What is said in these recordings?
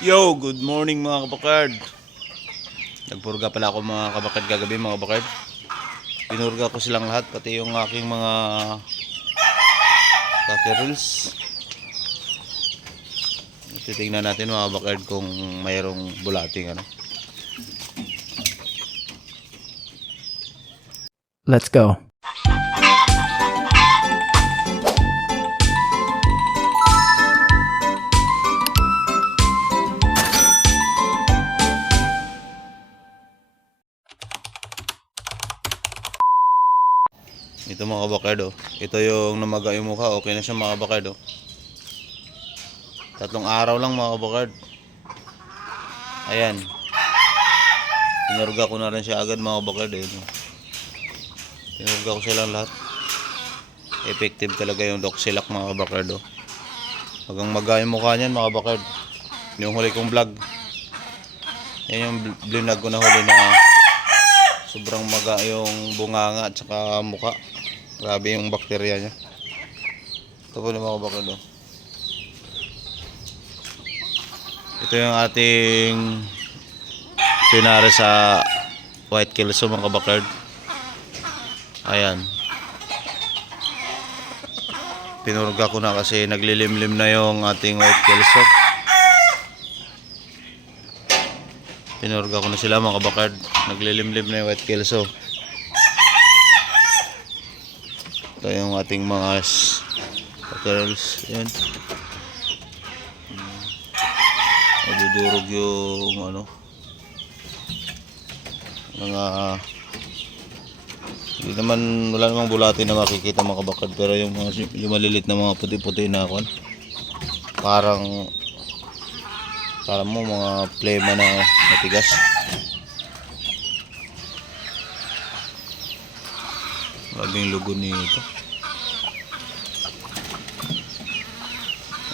Yo, good morning mga kabakard. Nagpurga pala ako mga kabakard kagabi mga kabakard. Pinurga ko silang lahat, pati yung aking mga kakerils. Titingnan natin mga kabakard kung mayroong bulating ano. Let's go. Ito mga kabakard oh. Ito yung namaga yung mukha, okay na siya mga kabakard oh. 3 araw lang mga kabakard. Ayan. Pinurga ko na rin siya agad mga kabakard eh. Pinurga ko silang lahat. Effective talaga yung Doxylac mga kabakard oh. Hanggang maga yung mukha niyan mga kabakard. Yung huli kong vlog, yan yung vlog ko na huli na sobrang maga yung bunganga at saka mukha. Grabe yung bakterya niya. Ito po na mga kabakard oh. Ito yung ating pinara sa white kelso mga kabakard. Ayan. Pinurga ko na kasi naglilimlim na yung ating white kelso. Pinurga ko na sila mga kabakard. Naglilimlim na yung white kelso. Ito yung ating mga kakerils. Ayan. Nadudurog yung ano, mga hindi naman, wala namang bulati na makikita mga kabakard, pero yung malilit na mga puti-puti na ako, parang mo mga plema na matigas. Grabing lugo nito.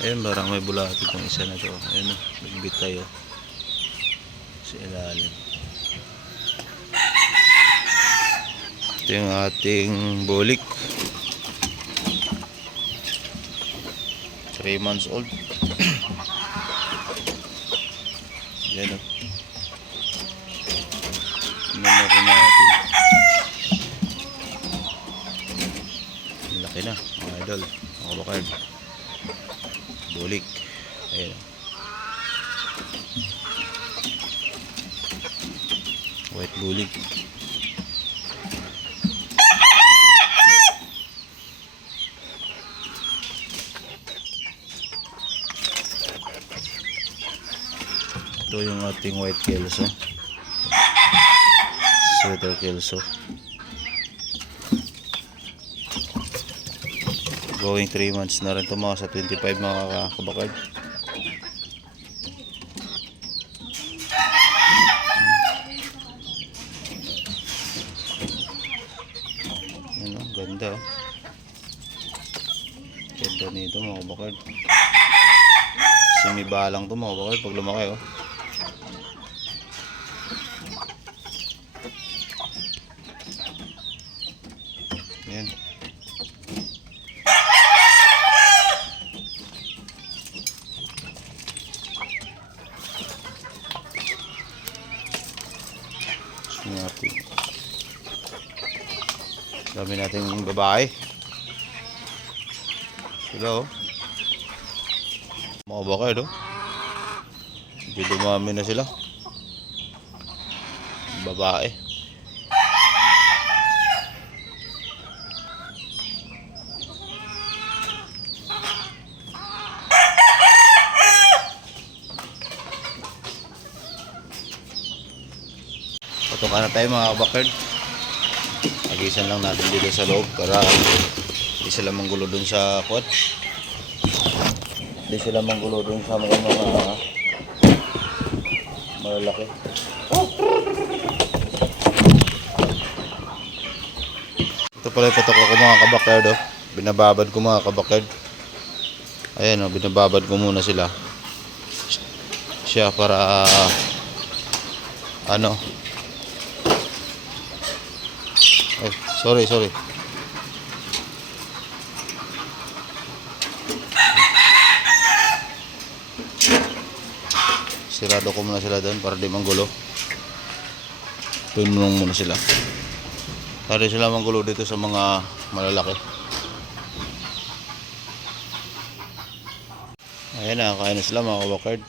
Ayun, parang may bulati itong isa na to. Ayun, nagbit tayo sa ilalim. Ito yung ating bulik, 3 months old. Yan o. Ano na rin natin. Laki na mga idol, mga kabakard. Bulik. Ayan. White bulik. Ito yung ating white kelso, sweater kelso, going 3 months na rin ito mga sa 25 mga kabakard. Ano, ganda oh. Ganda nito mga kabakard. Simibalang ito mga kabakard pag lumaki oh. Yan. Natin. Dami nating babae. Sila oh. Mga bakard oh. Hindi dumami na sila. Babae. Patukan na tayo mga kabakard. Agisan lang natin dito sa loob para hindi sila manggulo dun sa pot. Hindi sila manggulo dun sa mga malalaki. Ito pala yung patok ko mga kabakard oh. Binababad ko mga kabakard. Ayan oh, binababad ko muna sila. Siya para ano. Oh, sorry. Sirado ko muna sila doon para di manggulo. Pinunong muna sila. Para di sila manggulo dito sa mga malalaki. Ayan, nakakain na sila mga kabakard.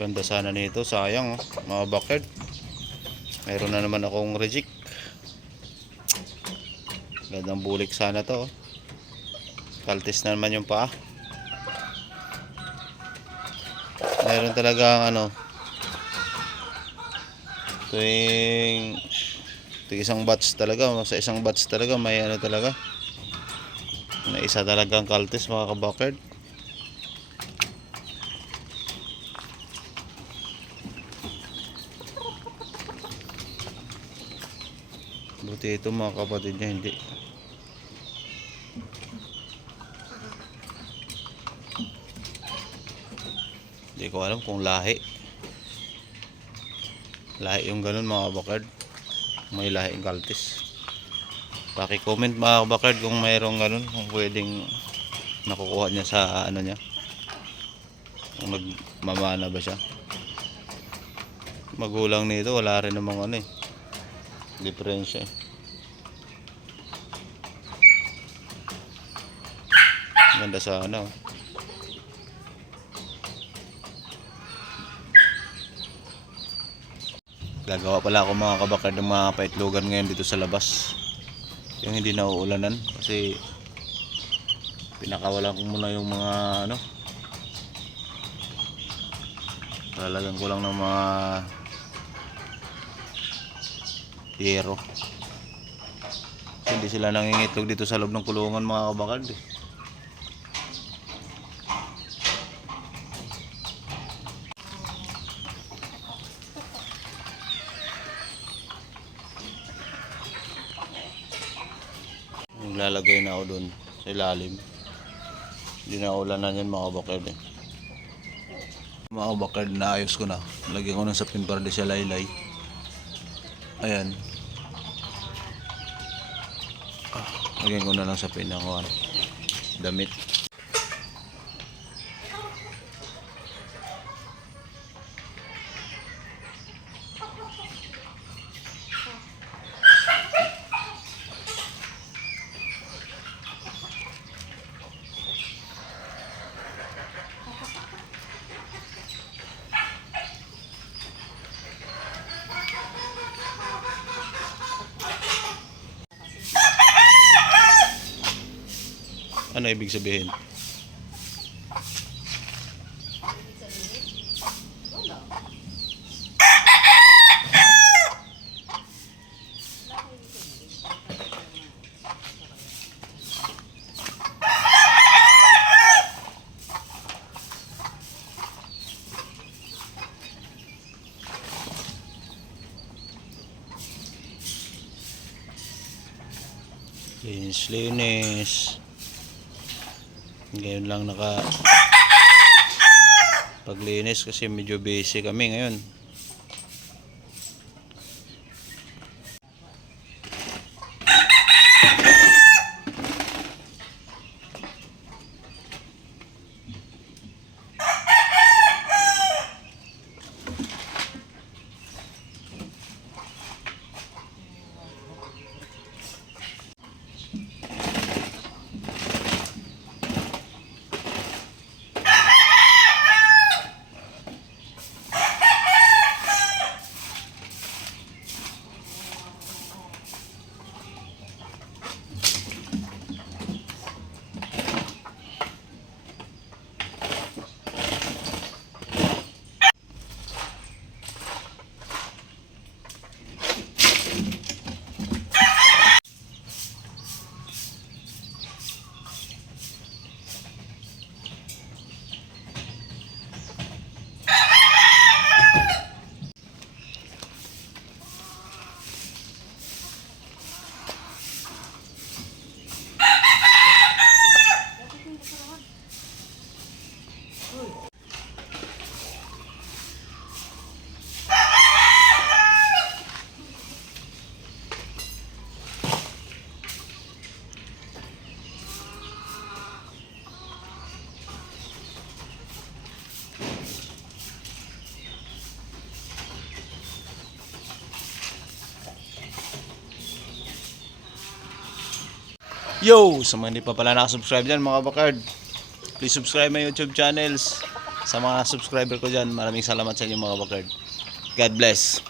Ganda sana nito, sayang oh, mga bakard. Mayroon na naman akong reject. Gandang bulik sana to oh. Kaltis na naman yung paa. Mayroon talagang ano, tuwing isang batch talaga, sa isang batch talaga may ano talaga, may isa talagang kaltis mga kabakard. Buti ito mga kapatid niya hindi. Hindi ko alam kung lahi yung ganun mga kabakard. May lahi yung kaltis. Paki-comment mga kabakard kung mayroong ganun, kung pwedeng nakukuha niya sa ano niya, kung nagmamana ba siya. Magulang nito wala rin namang ano eh, diferensya eh. Ganda sa ano. Gagawa pala ako mga kabakard ng mga paitlogan ngayon dito sa labas, yung hindi nauulanan, kasi pinakawalan ko muna yung mga ano, lalagyan ko lang ng mga yero. Hindi sila nangingitlog dito sa loob ng kulungan mga kabakard eh. Lalagay na ako doon sa ilalim. Hindi na ulanan yan mga kabakard eh. Mga kabakard, naayos ko na. Lagyan ko ng sapin para di siya laylay. Ayan. Lagyan ko na lang sapin ng damit. Ano ibig sabihin? Linis. Ngayon lang paglinis kasi medyo busy kami ngayon. Yo! Sa mga hindi pa pala nakasubscribe dyan mga bakard, please subscribe my YouTube channels. Sa mga subscriber ko dyan, maraming salamat sa inyo mga bakard. God bless.